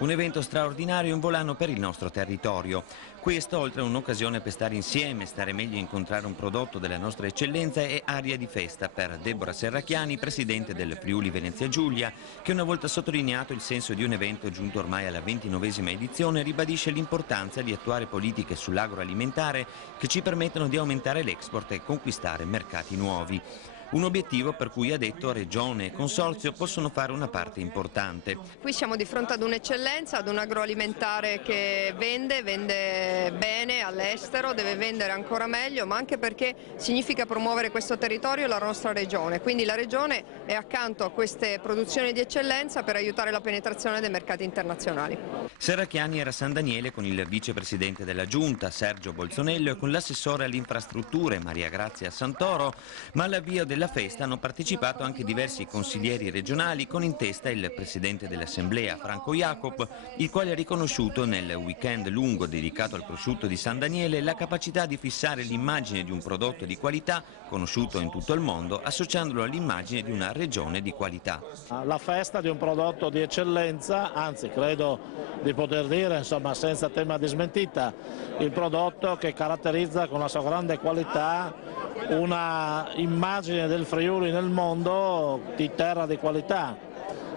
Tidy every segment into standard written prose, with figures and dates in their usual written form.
Un evento straordinario in volano per il nostro territorio. Questo, oltre a un'occasione per stare insieme, stare meglio e incontrare un prodotto della nostra eccellenza, è aria di festa per Deborah Serracchiani, presidente del Friuli Venezia Giulia, che una volta sottolineato il senso di un evento giunto ormai alla 29esima edizione, ribadisce l'importanza di attuare politiche sull'agroalimentare che ci permettono di aumentare l'export e conquistare mercati nuovi. Un obiettivo per cui, ha detto, Regione e Consorzio possono fare una parte importante. Qui siamo di fronte ad un'eccellenza, ad un agroalimentare che vende bene all'estero, deve vendere ancora meglio, ma anche perché significa promuovere questo territorio e la nostra Regione. Quindi la Regione è accanto a queste produzioni di eccellenza per aiutare la penetrazione dei mercati internazionali. Serracchiani era a San Daniele con il vicepresidente della Giunta, Sergio Bolzonello, e con l'assessore alle infrastrutture, Maria Grazia Santoro, ma all'avvio della festa hanno partecipato anche diversi consiglieri regionali, con in testa il presidente dell'Assemblea, Franco Jacob, il quale ha riconosciuto nel weekend lungo dedicato al prosciutto di San Daniele la capacità di fissare l'immagine di un prodotto di qualità conosciuto in tutto il mondo, associandolo all'immagine di una regione di qualità. La festa di un prodotto di eccellenza, anzi credo di poter dire, insomma, senza tema di smentita, il prodotto che caratterizza con la sua grande qualità una immagine del Friuli nel mondo di terra di qualità,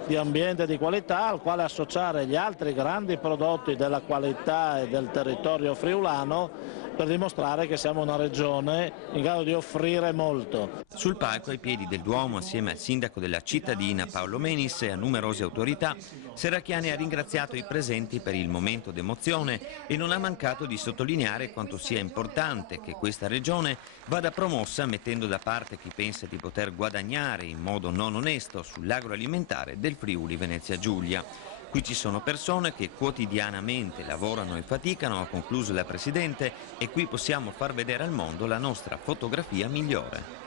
di ambiente di qualità, al quale associare gli altri grandi prodotti della qualità e del territorio friulano, per dimostrare che siamo una regione in grado di offrire molto. Sul palco, ai piedi del Duomo, assieme al sindaco della cittadina Paolo Menis e a numerose autorità, Serracchiani ha ringraziato i presenti per il momento d'emozione e non ha mancato di sottolineare quanto sia importante che questa regione vada promossa, mettendo da parte chi pensa di poter guadagnare in modo non onesto sull'agroalimentare del Friuli Venezia Giulia. Qui ci sono persone che quotidianamente lavorano e faticano, ha concluso la Presidente, e qui possiamo far vedere al mondo la nostra fotografia migliore.